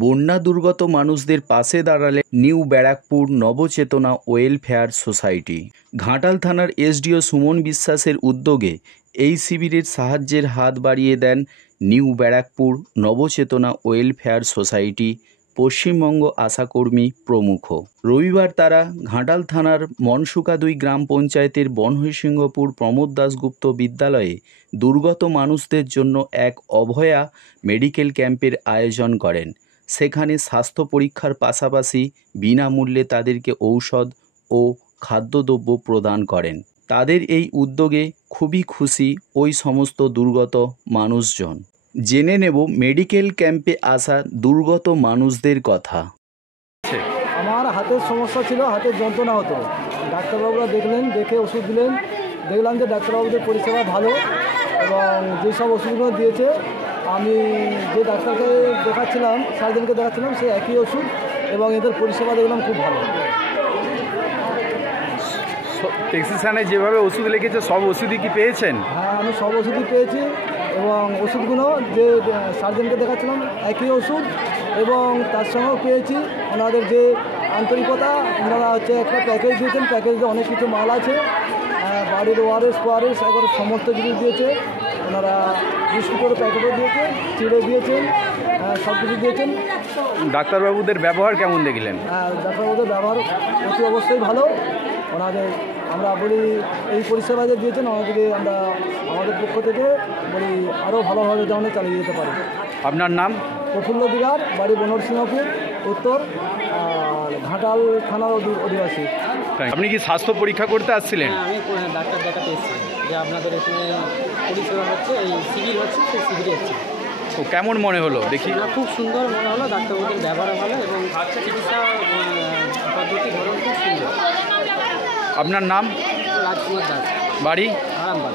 বন্যা দুর্গত মানুষদের পাশে দাঁড়ালে New Barrackpore Nabachetana welfare society. Ghatal থানার এসডিও সুমন বিশ্বাসের উদ্যোগে এই শিবিরের সাহায্যের হাত বাড়িয়ে দেন New Barrackpore Nabachetana welfare society, Paschimbanga আশাকর্মী প্রমুখ। রবিবার তারা ঘাটাল থানার মনসুকা 2 গ্রাম পঞ্চায়েতের বনহরিসিংহপুর প্রমোদ দাশগুপ্ত বিদ্যালয়ে দুর্গত মানুষদের জন্য এক অভয়া মেডিকেল ক্যাম্পের আয়োজন করেন। সেখানে স্বাস্থ্য পরীক্ষার পাশাপাশি বিনামূল্যে তাদেরকে ঔষধ ও খাদ্যদ্রব্য প্রদান করেন। তাদের এই উদ্যোগে খুবই খুশি ওই সমস্ত দুর্গত মানুষজন। জেনে নেব মেডিকেল ক্যাম্পে আসা দুর্গত মানুষদের কথা। আমার হাতের সমস্যা ছিল, হাতের যন্ত্রণা হতো। ডাক্তারবাবুরা দেখলেন, দেখে ওষুধ দিলেন। দেখলাম যে ডাক্তারবাবুদের পরিষেবা ভালো এবং যেসব ওষুধগুলো দিয়েছে আমি যে ডাক্তারকে দেখাচ্ছিলাম, সার্জেনকে দেখাচ্ছিলাম, সেই একই ওষুধ এবং এদের পরিষেবা দেখলাম খুব ভালো। প্রেসক্রিপশনে যেভাবে ওষুধ লিখেছে সব ওষুধই কি পেয়েছেন? হ্যাঁ, আমি সব ওষুধই পেয়েছি এবং ওষুধগুলো যে সার্জেনকে দেখাচ্ছিলাম একই ওষুধ এবং তার সঙ্গেও পেয়েছি ওনাদের যে আন্তরিকতা। ওনারা একটা প্যাকেজ দিয়েছেন, প্যাকেজে অনেক কিছু মাল আছে, বাড়ির ওআরএস একবার সমস্ত জিনিস দিয়েছে। ওনারা বিস্কুটের প্যাকেটও দিয়েছে, চিড়ে দিয়েছেন, সব কিছু দিয়েছেন। ডাক্তারবাবুদের ব্যবহার কেমন দেখলেন? ডাক্তারবাবুদের ব্যবহার অতি অবশ্যই ভালো। ওনাদের আমরা বলি এই পরিষেবা যে দিয়েছেন ওনাদেরকে আমরা আমাদের পক্ষ থেকে বলি আরও ভালোভাবে যেমন চালিয়ে যেতে পারি। আপনার নাম? প্রফুল্ল দিগার, বাড়ি বনহরিসিংহপুর উত্তর, ঘাটাল থানার অধিবাসী। আপনি কি স্বাস্থ্য পরীক্ষা করতে আসছিলেন? আমি ডাক্তার দেখাতে এসেছি যে আপনাদের এখানে পরিষেবা হচ্ছে, এই শিবির হচ্ছে, সেই শিবিরে এসেছি। ও কেমন মনে হলো দেখি? খুব সুন্দর মনে হলো, ডাক্তারবাবুদের ব্যবহার ভালো এবং চিকিৎসা পদ্ধতি ধরন খুব সুন্দর। আপনার নাম? রাজকুমার দাস, বাড়ি? আরামবাগ।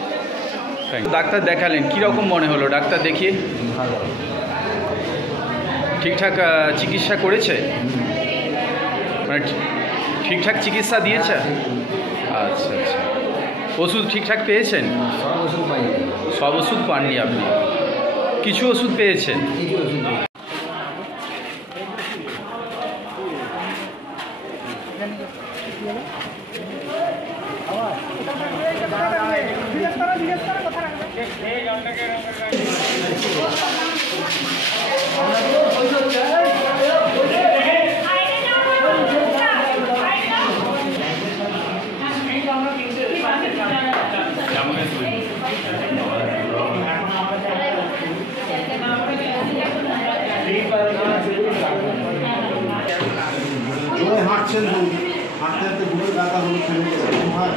ডাক্তার দেখালেন, কীরকম মনে হলো ডাক্তার দেখিয়ে? ভালো, ঠিকঠাক চিকিৎসা করেছে? মানে ঠিকঠাক চিকিৎসা দিয়েছে? আচ্ছা আচ্ছা। ওষুধ ঠিকঠাক পেয়েছেন? সব ওষুধ পাননি আপনি? কিছু ওষুধ পেয়েছেন? হাঁটছেন, হাঁটতে হাঁটতে বুকে ব্যথা হলো, হয়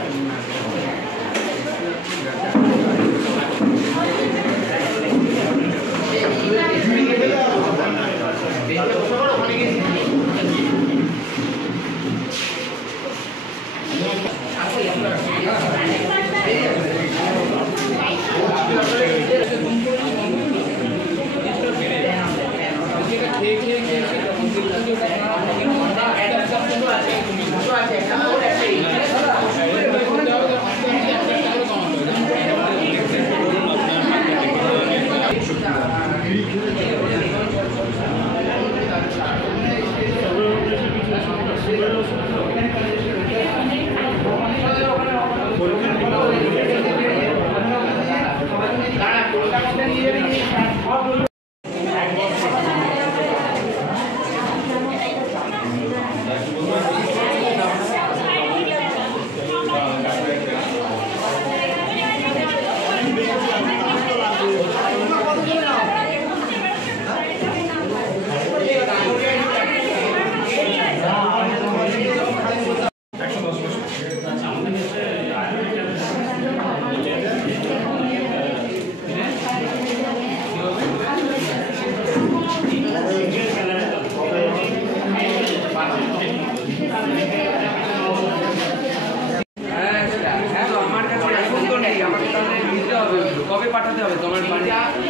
কবে পাঠাতে হবে তোমার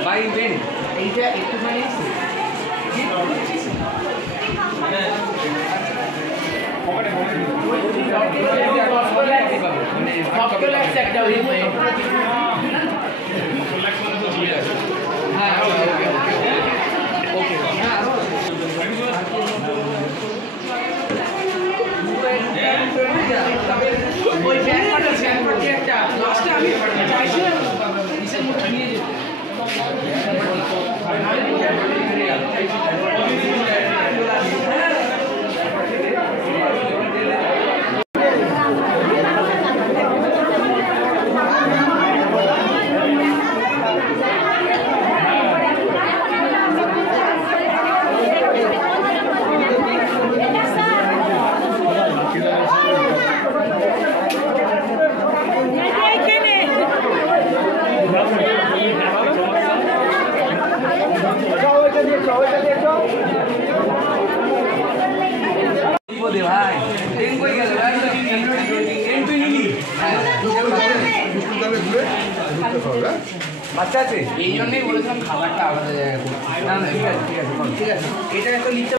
বাই ইভেন্ট? এইটা একটুখানি হ্যাঁ, ওকে। ঠিক আছে, এই জন্যই বলেছিলাম খাবারটা আলাদা জায়গায় করতে। না না ঠিক আছে ঠিক আছে, এটা তো লিখতে